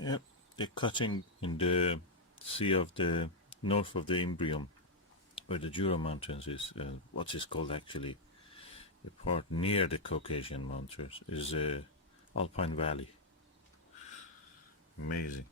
Yeah, they're cutting in the sea of the north of the Imbrium, where the Jura Mountains is. What is called actually the part near the Caucasian Mountains is Alpine Valley. Amazing.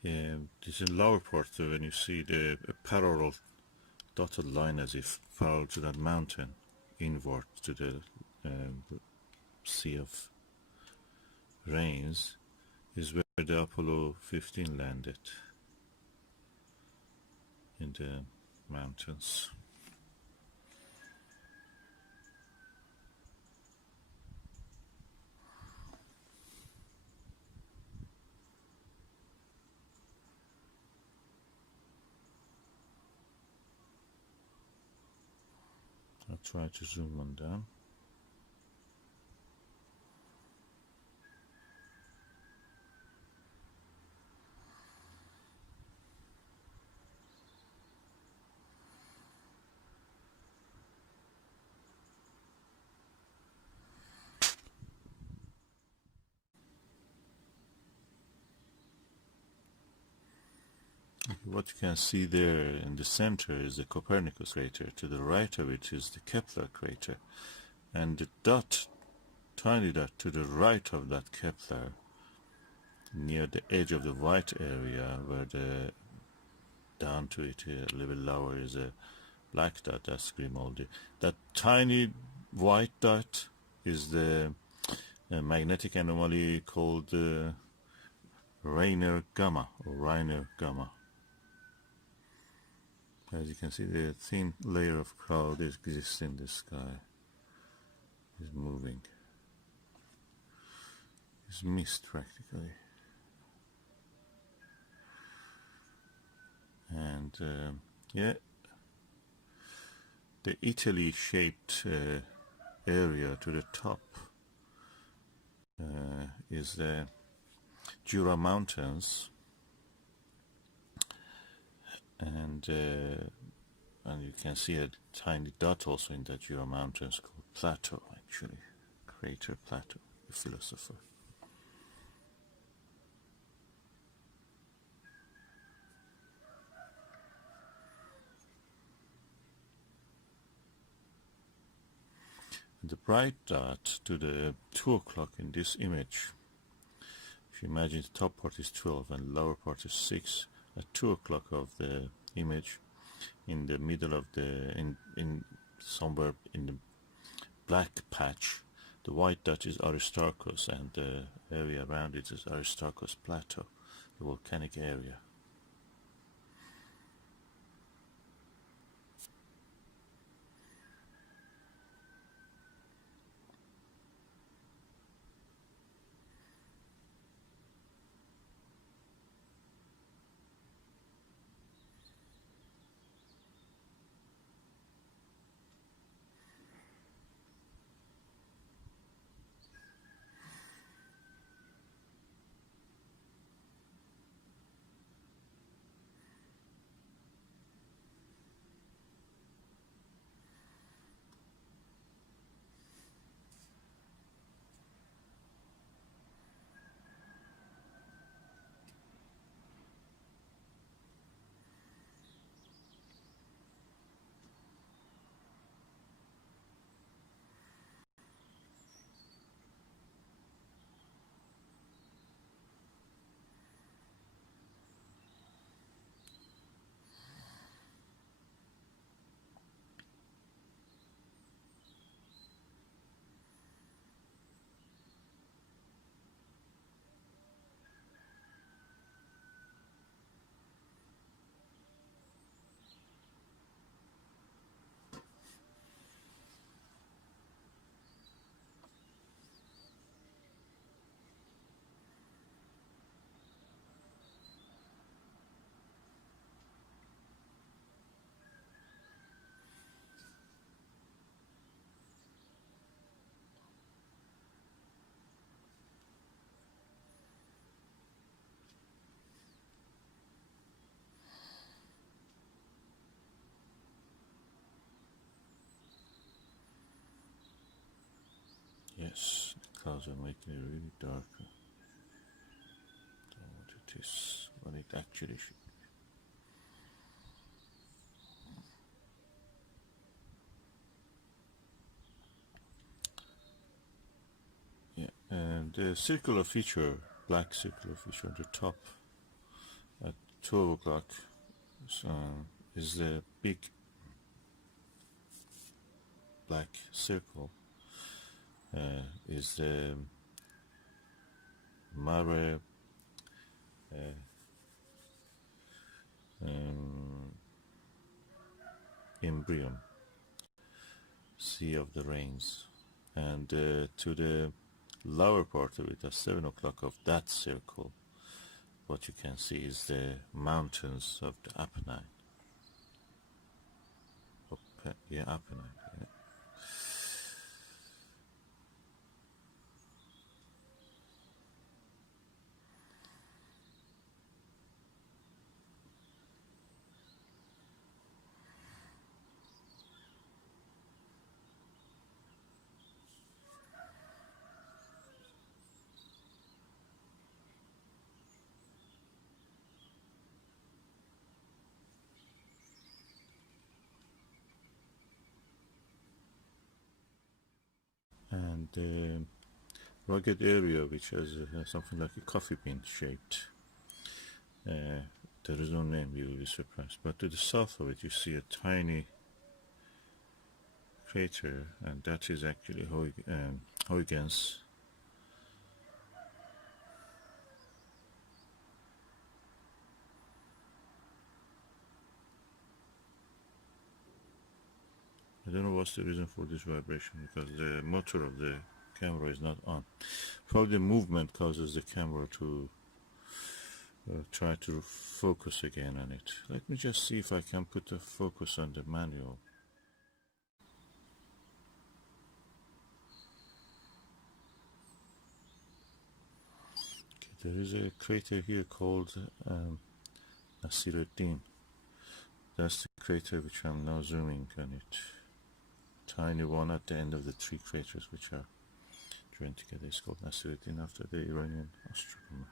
Yeah, this is lower part when you see the parallel dotted line as if parallel to that mountain inward to the Sea of Rains is where the Apollo 15 landed in the mountains. I'll try to zoom one down. What you can see there in the center is the Copernicus crater. To the right of it is the Kepler crater. And the dot, tiny dot to the right of that Kepler, near the edge of the white area where the down to it a little lower is a black dot, that's Grimaldi. That tiny white dot is the magnetic anomaly called Rainer Gamma or Reiner Gamma. As you can see, the thin layer of cloud exists in the sky. Is moving. It's mist practically. And yeah, the Italy-shaped area to the top is the Jura Mountains, and you can see a tiny dot also in the Jura Mountains called Plato, actually, crater Plato, the philosopher. The bright dot to the 2 o'clock in this image, if you imagine the top part is 12 and lower part is 6, at 2 o'clock of the image, in the middle of the, in somewhere in the black patch, the white dot is Aristarchus, and the area around it is Aristarchus Plateau, the volcanic area. Yes, the clouds are making it really darker than what it is, what it actually should be. Yeah, and the circular feature, black circular feature on the top at 12 o'clock is the big black circle, is the Mare Imbrium, Sea of the Rains. And to the lower part of it, at 7 o'clock of that circle, what you can see is the mountains of the Apennine. Yeah, Apennine. Yeah. And the rugged area, which has something like a coffee bean shaped. There is no name, you will be surprised. But to the south of it, you see a tiny crater, and that is actually Huygens. I don't know what's the reason for this vibration, because the motor of the camera is not on. Probably the movement causes the camera to try to focus again on it. Let me just see if I can put the focus on the manual. Okay, there is a crater here called Nasiruddin. That's the crater which I'm now zooming on it. Tiny one at the end of the three craters which are joined together. It's called Nasiruddin after the Iranian astronomer.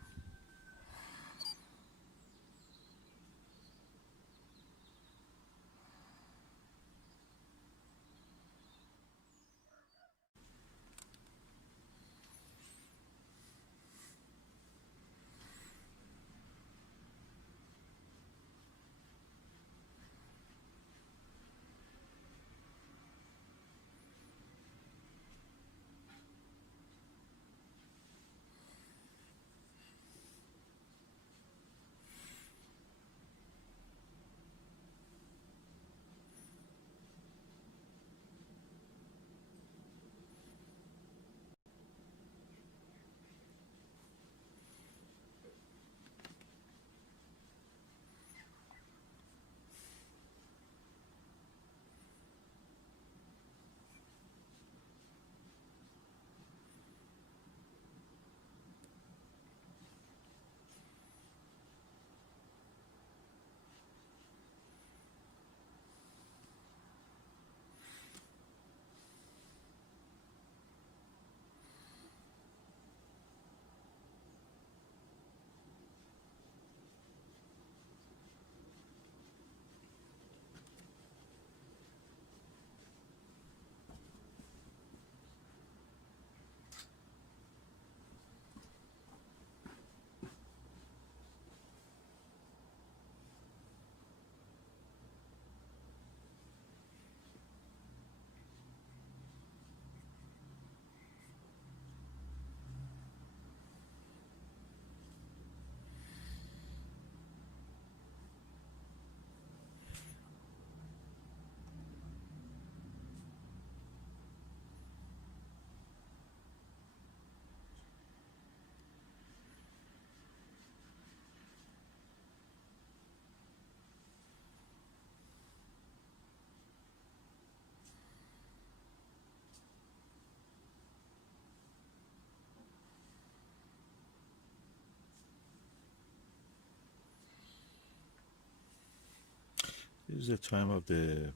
This is the time of the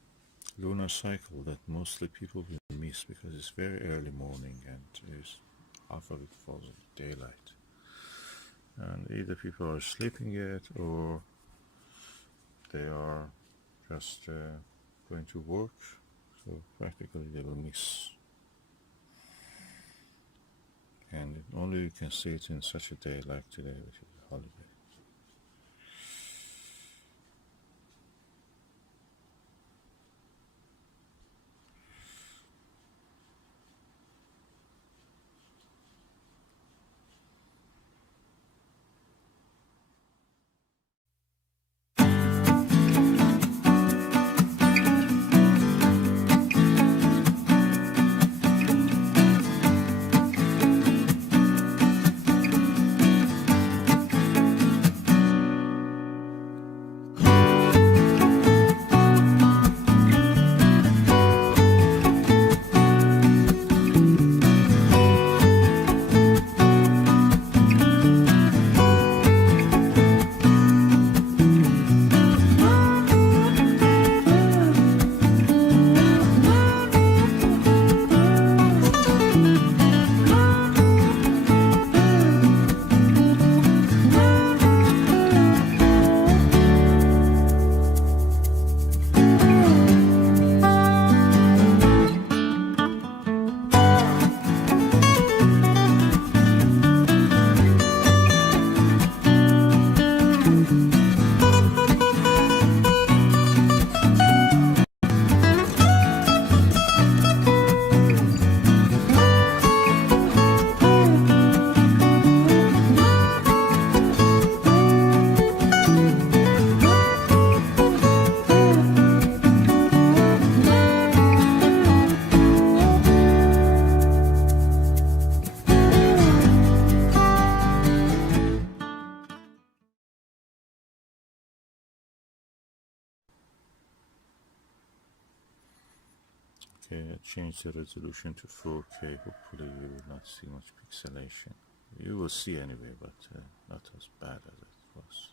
lunar cycle that mostly people will miss because it's very early morning and half of it falls in daylight. And either people are sleeping yet or they are just going to work, so practically they will miss. And only you can see it in such a day like today, which is a holiday. Okay, I changed the resolution to 4K. Hopefully you will not see much pixelation. You will see anyway, but not as bad as it was.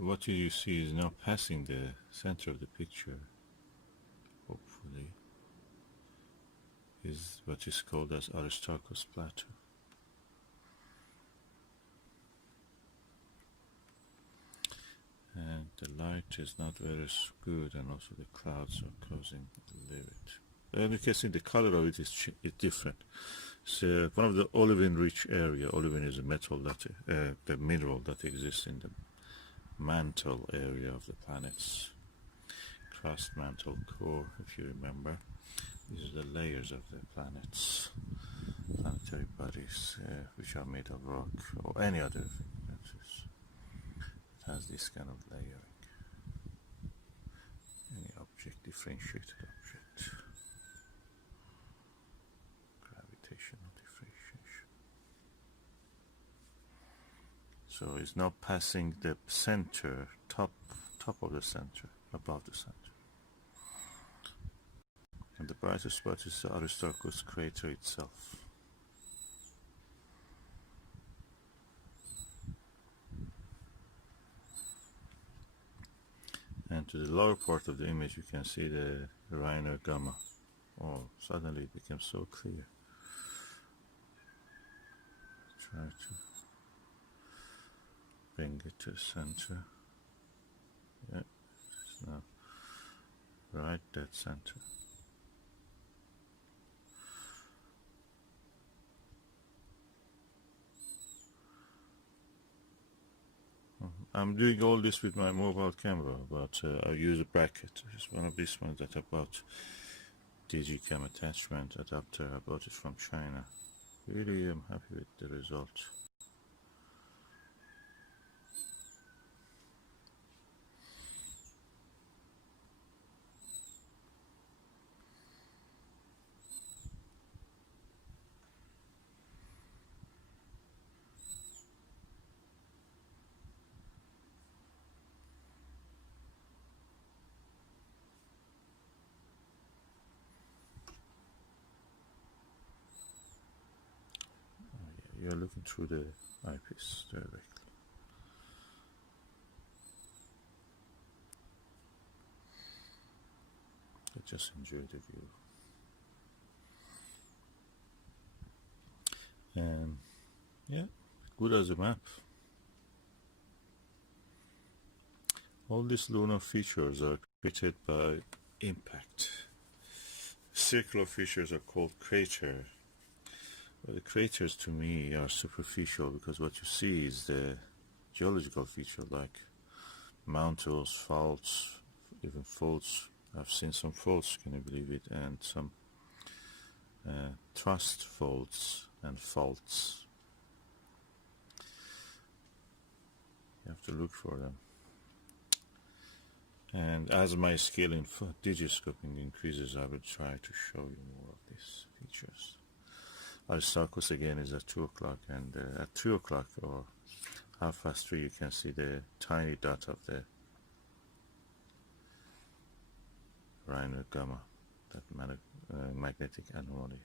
What you see is now passing the center of the picture, hopefully, is what is called as Aristarchus plateau. And the light is not very good, and also the clouds are causing a little bit. You can see the color of it is different. So one of the olivine-rich area. Olivine is a metal that the mineral that exists in the mantle area of the planet's crust, mantle, core, if you remember. These are the layers of the planet's planetary bodies, which are made of rock or any other thing that has this kind of layering. Any object, differentiated object, gravitational differentiation. So it's now passing the center, top of the center, above the center. And the brightest spot is the Aristarchus crater itself. And to the lower part of the image you can see the Reiner Gamma. Oh, suddenly it becomes so clear. Try to bring it to the center. Yeah, it's now right dead center. I'm doing all this with my mobile camera, but I use a bracket. It's one of these ones that I bought, Digicam attachment adapter. I bought it from China. Really, I'm happy with the result. you're looking through the eyepiece directly. I just enjoy the view. And yeah, good as a map. All these lunar features are created by impact. Circular features are called crater. Well, the craters to me are superficial because what you see is the geological feature like mountains, faults, even faults. I've seen some faults, can you believe it, and some thrust faults and faults. You have to look for them. And as my skill in digiscoping increases, I will try to show you more of these features. Aristarchus again is at 2 o'clock, and at 3 o'clock or 3:30 you can see the tiny dot of the Rhino Gamma, that magnetic anomaly.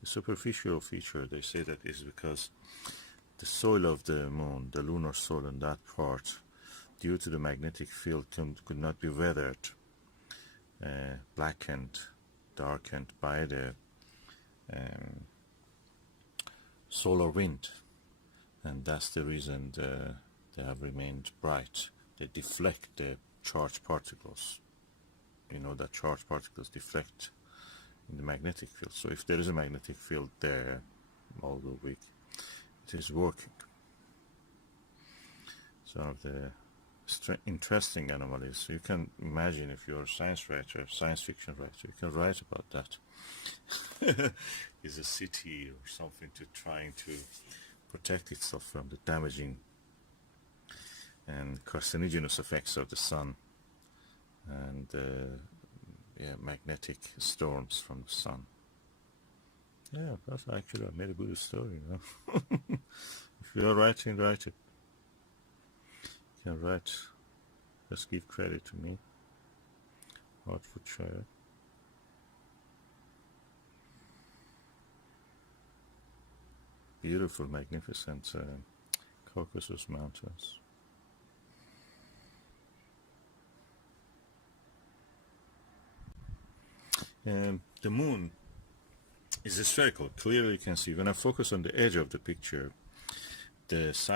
The superficial feature, they say that is because the soil of the moon, the lunar soil in that part, due to the magnetic field, could not be weathered, blackened, darkened by the solar wind, and that's the reason they have remained bright. They deflect the charged particles. You know that charged particles deflect in the magnetic field. So if there is a magnetic field there, although weak, it is working. Some of the interesting anomalies. So you can imagine if you're a science writer, science fiction writer, you can write about that. Is a city or something trying to protect itself from the damaging and carcinogenous effects of the sun and magnetic storms from the sun. Yeah, that's actually I made a good story. You know? If you're writing, write it. You can write. Just give credit to me. Hertfordshire. Beautiful, magnificent Caucasus Mountains. The moon is spherical. Clearly you can see when I focus on the edge of the picture, the